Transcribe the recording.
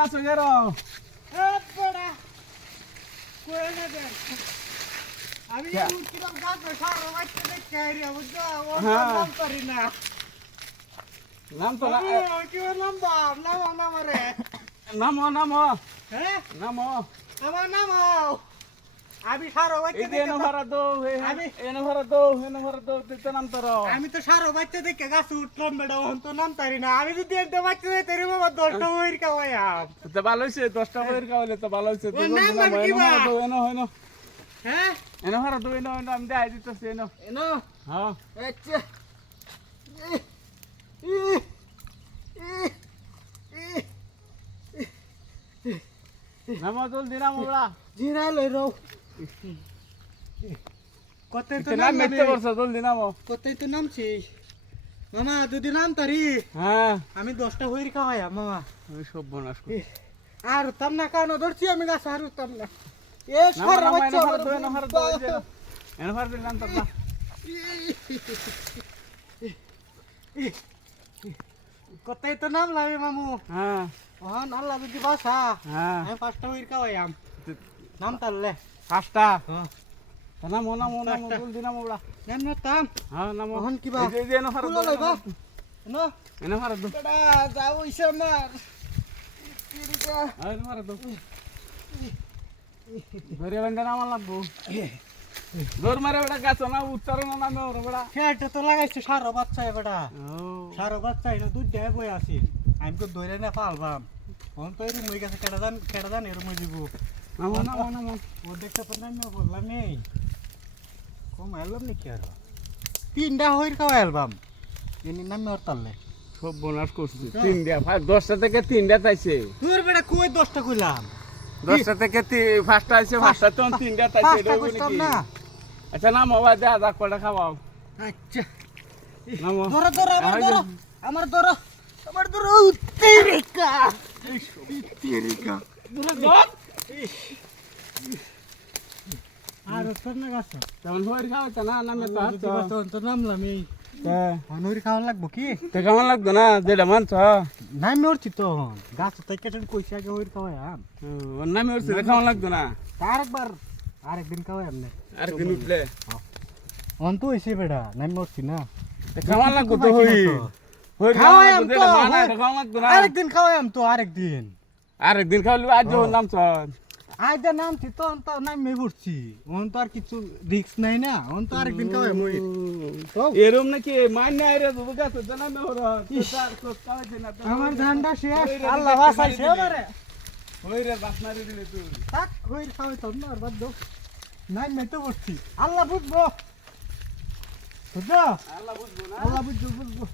গাছ গের বড়া কই না দে আমি উঠছিলাম গাছ সারা বাচ্চা দেখে আইরি বুঝছো ও নাম পারি না নাম তো কি নাম্বার নাম রে নামো নামো হ্যাঁ নামো আমার নাম আমি সারা বাচ্চা এনে দেখে ভরা দো এনে ভরা দো দিতে নাম তোর আমি তো সারা বাচ্চা দেখে গাছ উঠলাম বেটা ওহন তো নাম পারি না আমি যদি একটা বাচ্চা দেই তারে বাবা 10টা বইর খাওয়াইয়াম তো ভালো হইছে 10টা বইর খাওয়াইলে তো ভালো হইছে তো নাম মানে কি বা? এনে হইনো হ্যাঁ এনে ভরা দো এনে আমি দেই দিতেছি এনে এনো হ্যাঁ আচ্ছা নামো জলদি নামো বড়া জিরা লই রও কতই তো নাম নাম মেতে বর্ষ জলদি নামো কতই তো নামছি মামা যদি নাম তারি হ্যাঁ আমি 10টা হইর খাওয়াইয়া মামা ওই সব বনাস আর উঠতাম না কারণ ধরছি আমি গাছ আর উঠতাম না এ সারা বাচ্চা এনে ভরা দিলাম তো না কতই তো নাম লাগে মামু হ্যাঁ ওহন আল্লাহ যদি বাসা হ্যাঁ আমি 5টা হইর খাওয়াইয়াম নাম তারলে পাঁচটা হ্যাঁ নামো নামো নামো জলদি নামো বড়া নাম না তাম হ্যাঁ নামো ওহন কি বা এই যে এনে ভরা ফুলো লইবা নো এনে ভরা দো বেটা যাও ইসে আমার কিরিকা এনে ভরা দো ধরে বন্ধ নাম লাগবো জোর মারে বড়া গাছ না উচ্চারণ নামে ওর বড়া খেয়াটা তো লাগাইছে সারা বাচ্চা বেটা ও সারা বাচ্চা এটা দুধ দেয় বই আসি আমি তো ধরে না পালবাম ওন তো এরম হয়ে গেছে কেডা জান এরম হয়ে দিব নামো নামো নামো ও দেখতে পার না বললাম নেই কম অ্যালবাম নাকি আর 3টা হইর খাওয়া অ্যালবাম এনি নামে ওর তাললে সব বোনাস করছি 3টা 10টা থেকে 3টা তাইছে তোর বেটা কই 10টা কইলাম 10টা থেকে 5টা আইছে 5টা তো 3টা তাইছে এটা কইতাম কি না আচ্ছা নামো বাবা দে আদা কটা খাওয়াও আচ্ছা নামো ধরো আমার ধরো তেরিকা ধরো আর তোর না গাছ তেমন হইর খাওয়াইতা না নামে তো আচ্ছা তো নামলাম এই হনুরি খাওয়া লাগবো কি তো কেমন লাগতো না যেটা মানছ নামে উঠছি তো গাছ তাই কেটে কইছে আগে হইর খাওয়াই ওর নামে উঠছে কেমন লাগতো না আরেকদিন খাওয়াই আমনে আরেকদিন উঠলে অন তো হইছে বেটা নামে উঠছি না কেমন লাগতো তো হই হইর খাওয়াইম খাওয়াইতো তো, যেটা মানা এটা কেমন লাগতো না আরেকদিন খাওয়াইম তো আরেকদিন আরেকদিন খাওয়ালি আজ যখন নামছ আজ যা নামছি তো অন তো নামে উঠছি অন তো আর কিছু রিস্ক নাই না অন তো আরেকদিন খাওয়াই মই এরম নাকি মান্য আইরে দুটো গাছ জানামে ওর আমার ধানটা শেষ আল্লাহ বাঁচাইছে আমারে হইরে বাসনারি দিলে তুই থাক হইর খাওয়াই তো না আর বাদ দাও নামে তো উঠছি আল্লাহ বুঝবো বুঝছো আল্লাহ বুঝবো না আল্লাহ বুঝবো